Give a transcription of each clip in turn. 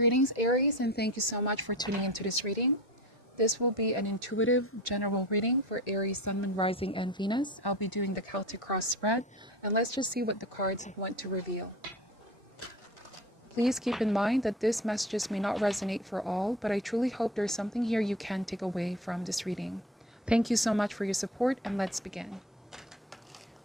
Greetings, Aries, and thank you so much for tuning into this reading. This will be an intuitive general reading for Aries, Sun, Moon, Rising, and Venus. I'll be doing the Celtic cross spread, and let's just see what the cards want to reveal. Please keep in mind that these messages may not resonate for all, but I truly hope there's something here you can take away from this reading. Thank you so much for your support, and let's begin.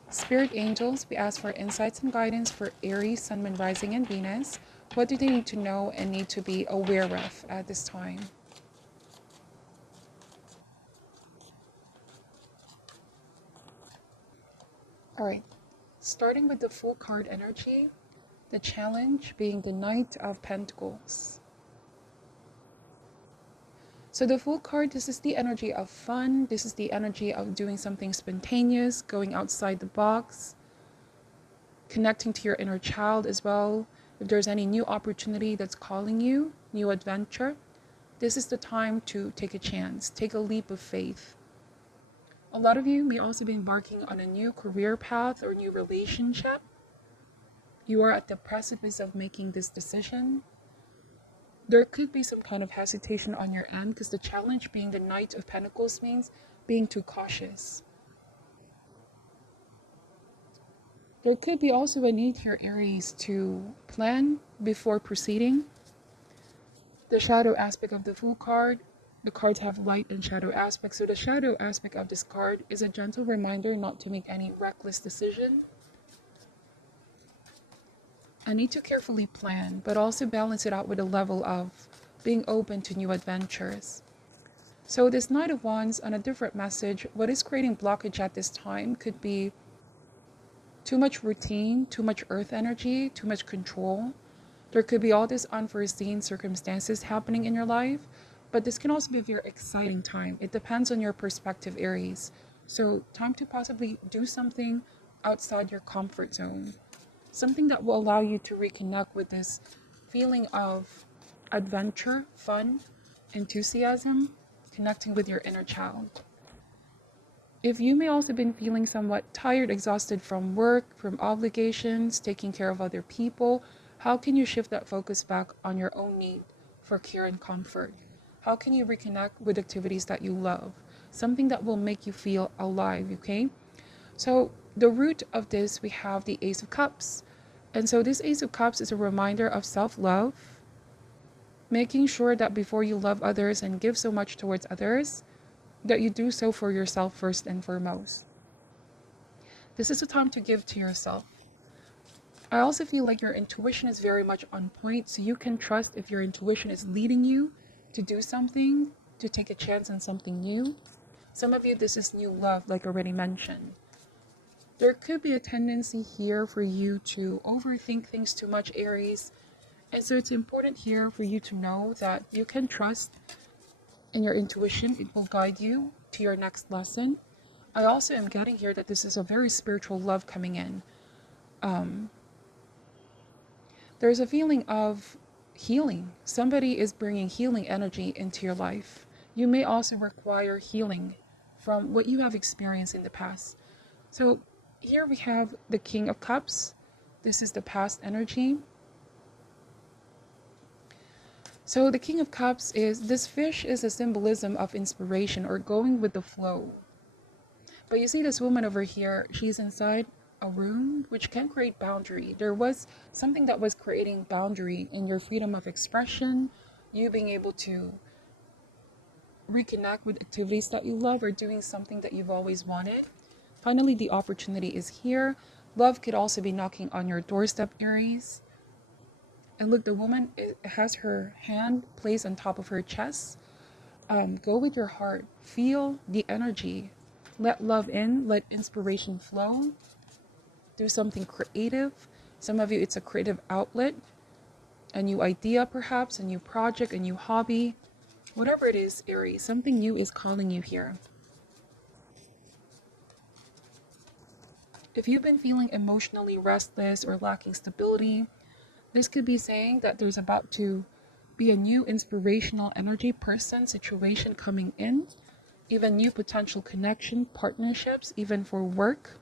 Spirit angels, we ask for insights and guidance for Aries, Sun, Moon, Rising, and Venus. What do they need to know and need to be aware of at this time? All right, starting with the full card energy, the challenge being the Knight of Pentacles. So the full card, this is the energy of fun. This is the energy of doing something spontaneous, going outside the box, connecting to your inner child as well. If there's any new opportunity that's calling you, new adventure, this is the time to take a chance, take a leap of faith. A lot of you may also be embarking on a new career path or new relationship. You are at the precipice of making this decision. There could be some kind of hesitation on your end because the challenge being the Knight of Pentacles means being too cautious. There could be also a need here, Aries, to plan before proceeding. The shadow aspect of the full card, the cards have light and shadow aspects. So the shadow aspect of this card is a gentle reminder not to make any reckless decision. I need to carefully plan, but also balance it out with a level of being open to new adventures. So this Knight of Wands, on a different message, what is creating blockage at this time could be too much routine, too much earth energy, too much control. There could be all these unforeseen circumstances happening in your life, but this can also be a very exciting time. It depends on your perspective, Aries. So time to possibly do something outside your comfort zone. Something that will allow you to reconnect with this feeling of adventure, fun, enthusiasm, connecting with your inner child. If you may also been feeling somewhat tired, exhausted from work, from obligations, taking care of other people, how can you shift that focus back on your own need for care and comfort? How can you reconnect with activities that you love? Something that will make you feel alive, okay? So the root of this, we have the Ace of Cups. And so this Ace of Cups is a reminder of self-love, making sure that before you love others and give so much towards others, that you do so for yourself first and foremost. This is a time to give to yourself. I also feel like your intuition is very much on point, so you can trust if your intuition is leading you to do something, to take a chance on something new. Some of you, this is new love, like already mentioned. There could be a tendency here for you to overthink things too much, Aries. And so it's important here for you to know that you can trust in your intuition. It will guide you to your next lesson. I also am getting here that this is a very spiritual love coming in. There's a feeling of healing. Somebody is bringing healing energy into your life. You may also require healing from what you have experienced in the past. So here we have the King of Cups. This is the past energy. So the King of Cups is, this fish is a symbolism of inspiration or going with the flow. But you see this woman over here, she's inside a room which can create boundary. There was something that was creating boundary in your freedom of expression, you being able to reconnect with activities that you love or doing something that you've always wanted. Finally, the opportunity is here. Love could also be knocking on your doorstep, Aries. And look, the woman has her hand placed on top of her chest. Go with your heart. Feel the energy. Let love in. Let inspiration flow. Do something creative. Some of you, it's a creative outlet. A new idea, perhaps. A new project. A new hobby. Whatever it is, Aries, something new is calling you here. If you've been feeling emotionally restless or lacking stability, this could be saying that there's about to be a new inspirational energy, person, situation coming in, even new potential connection, partnerships, even for work.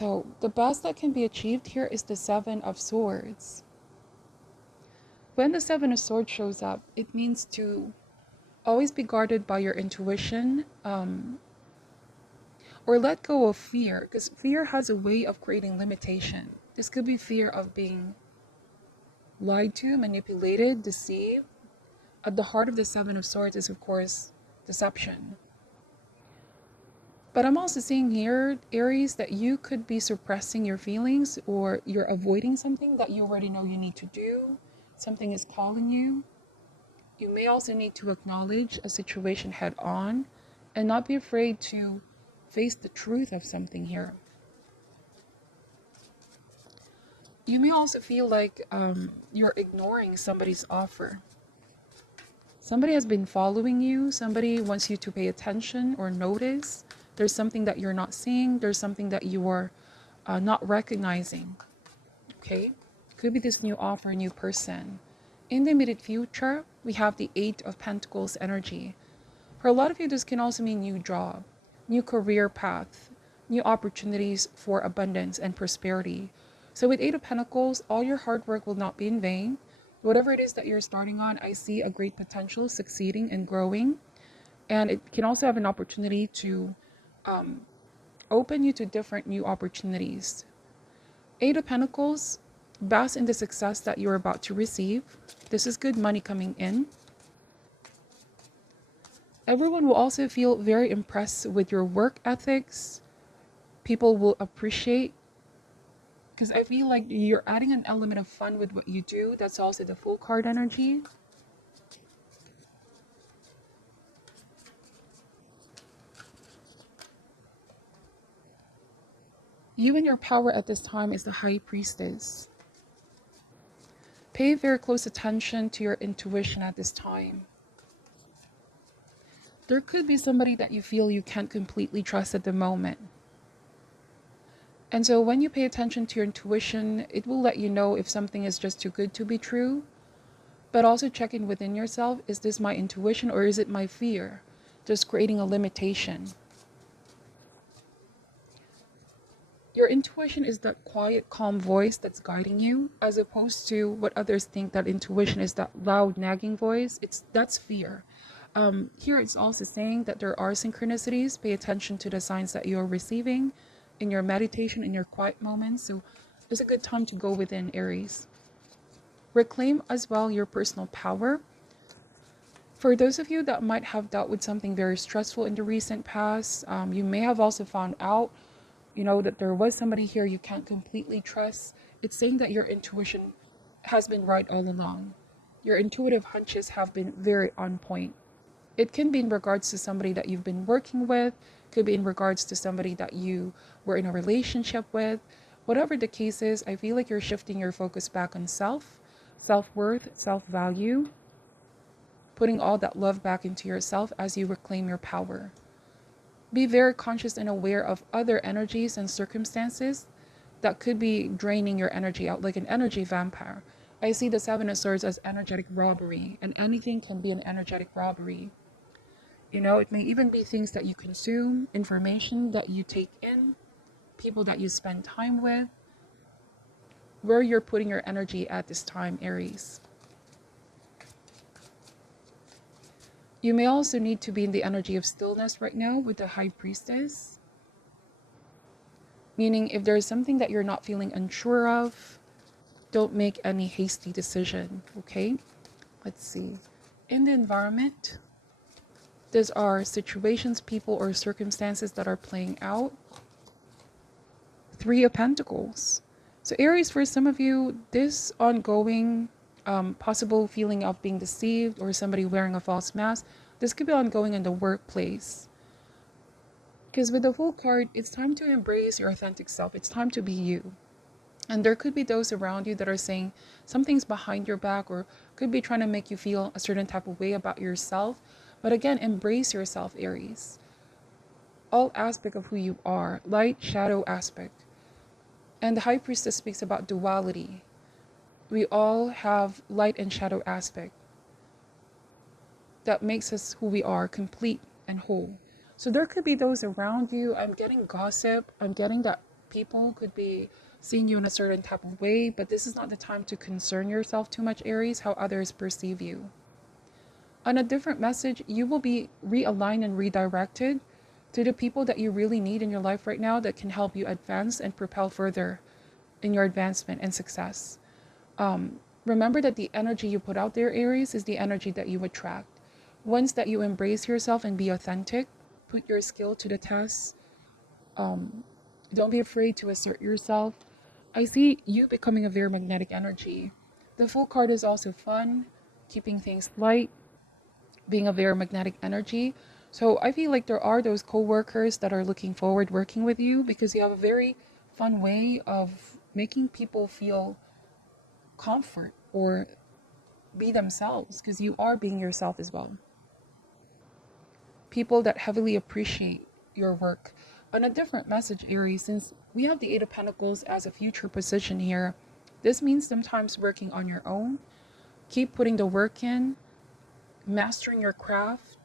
So the best that can be achieved here is the Seven of Swords. When the Seven of Swords shows up, it means to always be guarded by your intuition, or let go of fear, because fear has a way of creating limitation. This could be fear of being lied to, manipulated, deceived. At the heart of the Seven of Swords is, of course, deception. But I'm also seeing here, Aries, that you could be suppressing your feelings, or you're avoiding something that you already know you need to do. Something is calling you. You may also need to acknowledge a situation head on and not be afraid to face the truth of something here. You may also feel like you're ignoring somebody's offer. Somebody has been following you. Somebody wants you to pay attention or notice. There's something that you're not seeing. There's something that you are not recognizing. Okay? Could be this new offer, new person. In the immediate future, we have the Eight of Pentacles energy. For a lot of you, this can also mean new job, new career path, new opportunities for abundance and prosperity. So with Eight of Pentacles, all your hard work will not be in vain. Whatever it is that you're starting on, I see a great potential succeeding and growing. And it can also have an opportunity to open you to different new opportunities. Eight of Pentacles, bask in the success that you're about to receive. This is good money coming in. Everyone will also feel very impressed with your work ethics. People will appreciate, because I feel like you're adding an element of fun with what you do. That's also the Fool card energy. You and your power at this time is the High Priestess. Pay very close attention to your intuition at this time. There could be somebody that you feel you can't completely trust at the moment. And so when you pay attention to your intuition, it will let you know if something is just too good to be true. But also check in within yourself. Is this my intuition or is it my fear? Just creating a limitation. Your intuition is that quiet, calm voice that's guiding you, as opposed to what others think that intuition is, that loud, nagging voice. That's fear. Here it's also saying that there are synchronicities. Pay attention to the signs that you're receiving in your meditation, in your quiet moments. So it's a good time to go within, Aries. Reclaim as well your personal power. For those of you that might have dealt with something very stressful in the recent past, you may have also found out, that there was somebody here you can't completely trust. It's saying that your intuition has been right all along. Your intuitive hunches have been very on point. It can be in regards to somebody that you've been working with, could be in regards to somebody that you were in a relationship with. Whatever the case is, I feel like you're shifting your focus back on self-worth, self-value, putting all that love back into yourself as you reclaim your power. Be very conscious and aware of other energies and circumstances that could be draining your energy out, like an energy vampire. I see the Seven of Swords as energetic robbery, and anything can be an energetic robbery. It may even be things that you consume, information that you take in, people that you spend time with, where you're putting your energy at this time, Aries. You may also need to be in the energy of stillness right now with the High Priestess. Meaning if there's something that you're not feeling unsure of, don't make any hasty decision, okay? Let's see. In the environment, these are situations, people, or circumstances that are playing out. Three of Pentacles. So Aries, for some of you, this ongoing possible feeling of being deceived or somebody wearing a false mask, this could be ongoing in the workplace. Because with the Fool card, it's time to embrace your authentic self. It's time to be you. And there could be those around you that are saying something's behind your back, or could be trying to make you feel a certain type of way about yourself. But again, embrace yourself, Aries. All aspect of who you are, light, shadow aspect. And the High Priestess speaks about duality. We all have light and shadow aspect that makes us who we are, complete and whole. So there could be those around you. I'm getting gossip. I'm getting that People could be seeing you in a certain type of way, but this is not the time to concern yourself too much, Aries, how others perceive you. On a different message, you will be realigned and redirected to the people that you really need in your life right now that can help you advance and propel further in your advancement and success. Remember that the energy you put out there, Aries, is the energy that you attract. Once that you embrace yourself and be authentic, put your skill to the test, don't be afraid to assert yourself. I see you becoming a very magnetic energy. The Fool card is also fun, keeping things light, being a very magnetic energy. So I feel like there are those co-workers that are looking forward working with you because you have a very fun way of making people feel comfort or be themselves, because you are being yourself as well. People that heavily appreciate your work. On a different message, Aries, since we have the Eight of Pentacles as a future position here, this means sometimes working on your own. Keep putting the work in, mastering your craft,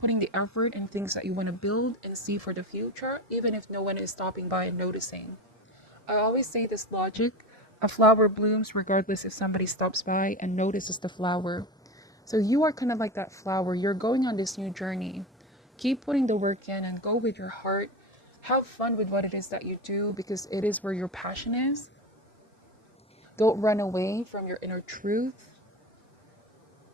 putting the effort in things that you want to build and see for the future, even if no one is stopping by and noticing. I always say this logic: a flower blooms regardless if somebody stops by and notices the flower. So you are kind of like that flower. You're going on this new journey. Keep putting the work in and go with your heart. Have fun with what it is that you do, because it is where your passion is. Don't run away from your inner truth.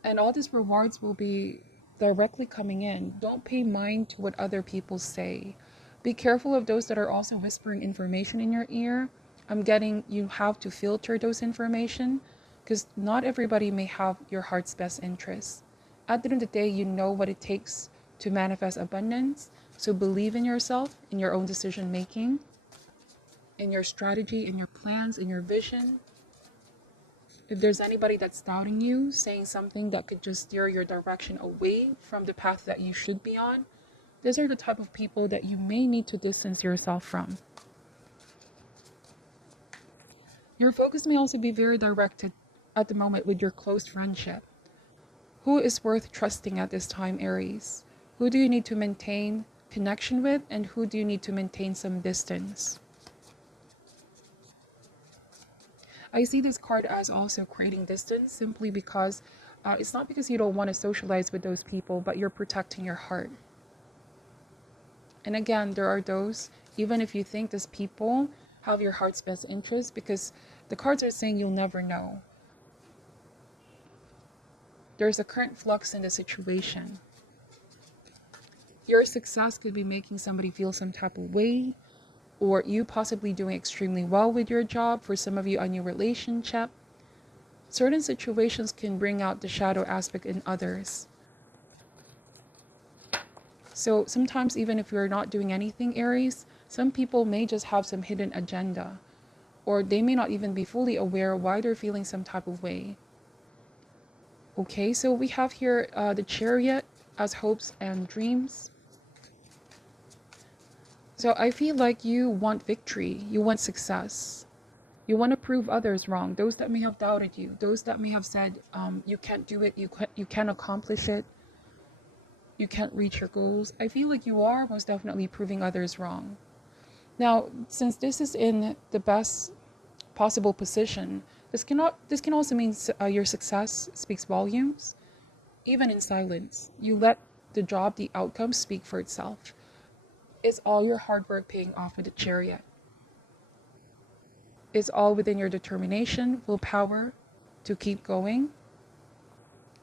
And all these rewards will be directly coming in. Don't pay mind to what other people say. Be careful of those that are also whispering information in your ear. I'm getting you have to filter those information, because not everybody may have your heart's best interests. At the end of the day, you know what it takes to manifest abundance. So believe in yourself, in your own decision making, in your strategy, in your plans, in your vision. If there's anybody that's doubting you, saying something that could just steer your direction away from the path that you should be on, these are the type of people that you may need to distance yourself from. Your focus may also be very directed at the moment with your close friendship. Who is worth trusting at this time, Aries? Who do you need to maintain connection with, and who do you need to maintain some distance? I see this card as also creating distance, simply because it's not because you don't want to socialize with those people, but you're protecting your heart. And again, there are those, even if you think these people have your heart's best interest, because the cards are saying you'll never know. There's a current flux in the situation. Your success could be making somebody feel some type of way, or you possibly doing extremely well with your job. For some of you, a new relationship. Certain situations can bring out the shadow aspect in others. So sometimes, even if you're not doing anything, Aries, some people may just have some hidden agenda, or they may not even be fully aware why they're feeling some type of way. Okay, so we have here the Chariot as hopes and dreams. So I feel like you want victory, you want success. You want to prove others wrong, those that may have doubted you, those that may have said you can't do it, you can't accomplish it, you can't reach your goals. I feel like you are most definitely proving others wrong. Now, since this is in the best possible position, this can also mean your success speaks volumes. Even in silence, you let the job, the outcome speak for itself. Is all your hard work paying off with the Chariot? Is all within your determination, willpower to keep going,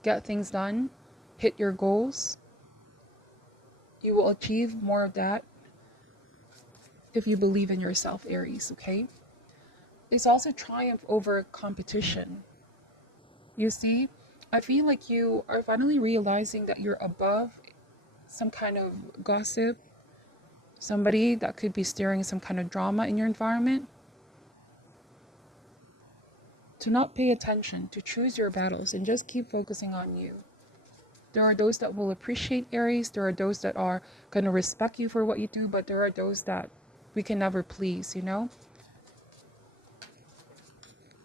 get things done, hit your goals? You will achieve more of that if you believe in yourself, Aries, okay? It's also triumph over competition. You see, I feel like you are finally realizing that you're above some kind of gossip, somebody that could be stirring some kind of drama in your environment. To not pay attention, to choose your battles and just keep focusing on you. There are those that will appreciate, Aries. There are those that are going to respect you for what you do, but there are those that we can never please, you know?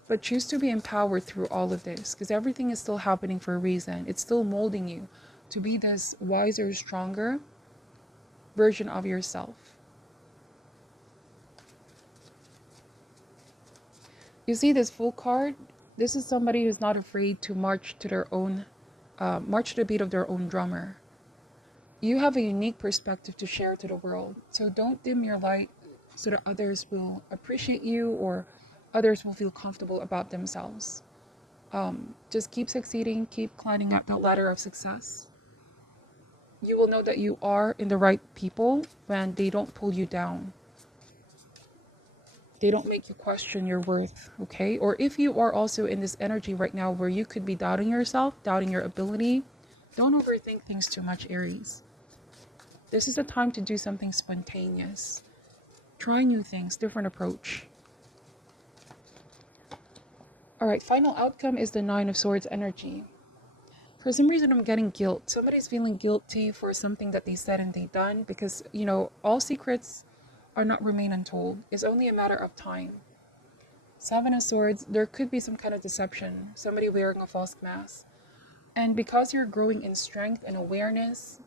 But choose to be empowered through all of this, because everything is still happening for a reason. It's still molding you to be this wiser, stronger version of yourself. You see this Fool card? This is somebody who's not afraid to march to their own, march to the beat of their own drummer. You have a unique perspective to share to the world. So don't dim your light so that others will appreciate you or others will feel comfortable about themselves. Just keep succeeding, keep climbing up the ladder of success. You will know that you are in the right people when they don't pull you down. They don't make you question your worth, okay? Or if you are also in this energy right now where you could be doubting yourself, doubting your ability, don't overthink things too much, Aries. This is a time to do something spontaneous. Try new things, different approach. All right, final outcome is the Nine of Swords energy. For some reason, I'm getting guilt. Somebody's feeling guilty for something that they said and they done because, all secrets are not remain untold. It's only a matter of time. Seven of Swords, there could be some kind of deception, somebody wearing a false mask. And because you're growing in strength and awareness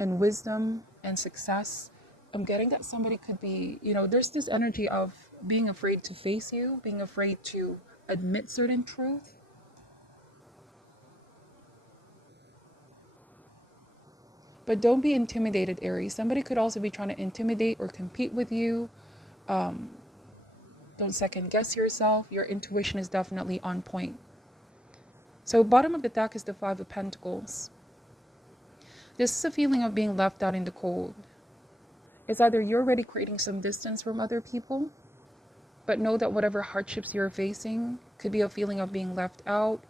and wisdom and success, I'm getting that somebody could be, there's this energy of being afraid to face you, being afraid to admit certain truth. But don't be intimidated, Aries. Somebody could also be trying to intimidate or compete with you. Don't second guess yourself. Your intuition is definitely on point. So bottom of the deck is the Five of Pentacles. This is a feeling of being left out in the cold. It's either you're already creating some distance from other people, but know that whatever hardships you're facing could be a feeling of being left out.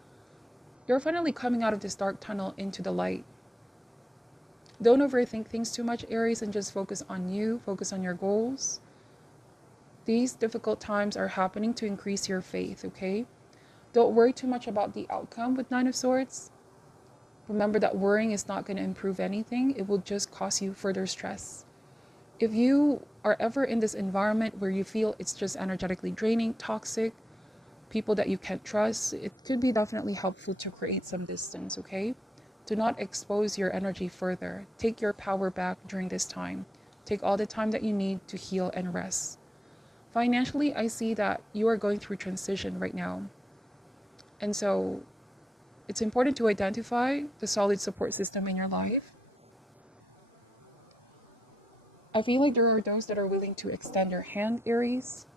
You're finally coming out of this dark tunnel into the light. Don't overthink things too much, Aries, and just focus on you, focus on your goals. These difficult times are happening to increase your faith, okay? Don't worry too much about the outcome with Nine of Swords. Remember that worrying is not going to improve anything. It will just cause you further stress. If you are ever in this environment where you feel it's just energetically draining, toxic, people that you can't trust, it could be definitely helpful to create some distance, okay? Do not expose your energy further. Take your power back during this time. Take all the time that you need to heal and rest. Financially, I see that you are going through transition right now. And so it's important to identify the solid support system in your life. I feel like there are those that are willing to extend your hand, Aries.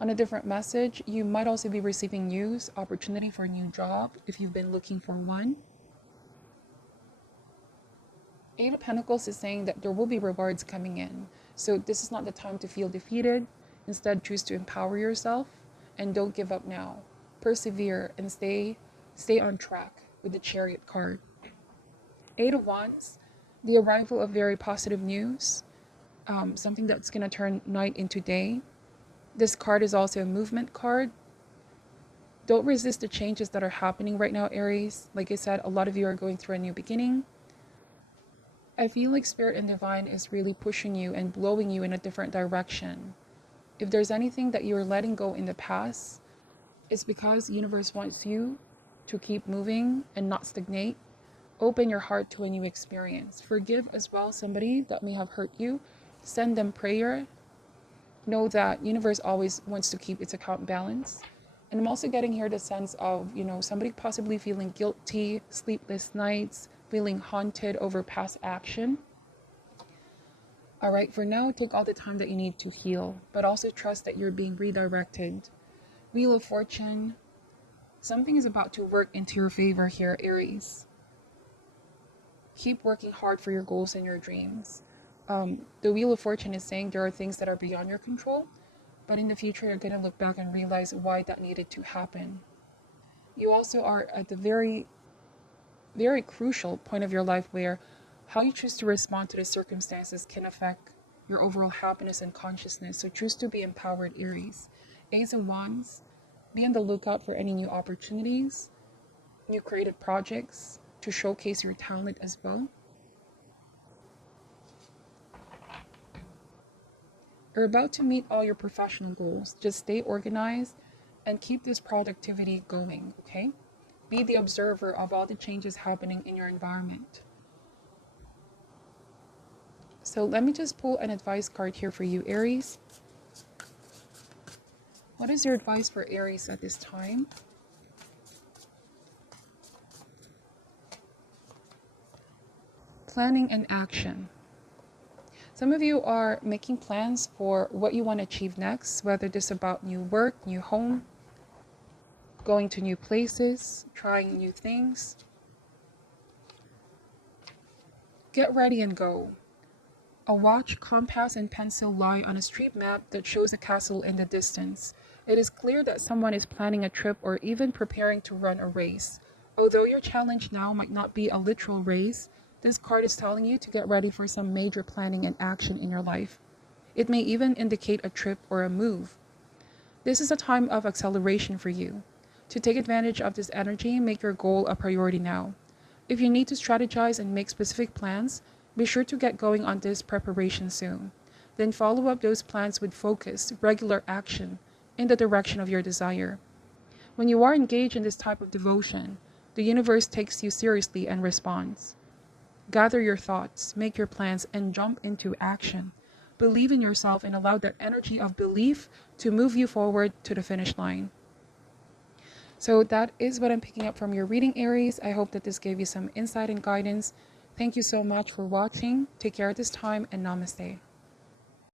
On a different message, you might also be receiving news, opportunity for a new job if you've been looking for one. Eight of Pentacles is saying that there will be rewards coming in. So this is not the time to feel defeated. Instead, choose to empower yourself and don't give up now. Persevere and stay on track with the Chariot card. Eight of Wands, the arrival of very positive news, something that's going to turn night into day. This card is also a movement card. Don't resist the changes that are happening right now, Aries. Like I said, a lot of you are going through a new beginning. I feel like Spirit and Divine is really pushing you and blowing you in a different direction. If there's anything that you're letting go in the past, it's because the universe wants you to keep moving and not stagnate. Open your heart to a new experience. Forgive as well somebody that may have hurt you. Send them prayer. Know that universe always wants to keep its account balanced. And I'm also getting here the sense of, somebody possibly feeling guilty, sleepless nights, feeling haunted over past action. All right, for now, take all the time that you need to heal, but also trust that you're being redirected. Wheel of Fortune, something is about to work into your favor here, Aries. Keep working hard for your goals and your dreams. The Wheel of Fortune is saying there are things that are beyond your control, but in the future, you're going to look back and realize why that needed to happen. You also are at the very, very crucial point of your life where how you choose to respond to the circumstances can affect your overall happiness and consciousness. So choose to be empowered, Aries. Ace of Wands, be on the lookout for any new opportunities, new creative projects to showcase your talent as well. You're about to meet all your professional goals. Just stay organized and keep this productivity going, okay? Be the observer of all the changes happening in your environment. So let me just pull an advice card here for you, Aries. What is your advice for Aries at this time? Planning and action. Some of you are making plans for what you want to achieve next, whether this is about new work, new home, going to new places, trying new things. Get ready and go. A watch, compass, and pencil lie on a street map that shows a castle in the distance. It is clear that someone is planning a trip or even preparing to run a race. Although your challenge now might not be a literal race, this card is telling you to get ready for some major planning and action in your life. It may even indicate a trip or a move. This is a time of acceleration for you. To take advantage of this energy, make your goal a priority now. If you need to strategize and make specific plans, be sure to get going on this preparation soon. Then follow up those plans with focused, regular action in the direction of your desire. When you are engaged in this type of devotion, the universe takes you seriously and responds. Gather your thoughts, make your plans, and jump into action. Believe in yourself and allow that energy of belief to move you forward to the finish line. So that is what I'm picking up from your reading, Aries. I hope that this gave you some insight and guidance. Thank you so much for watching. Take care at this time, and namaste.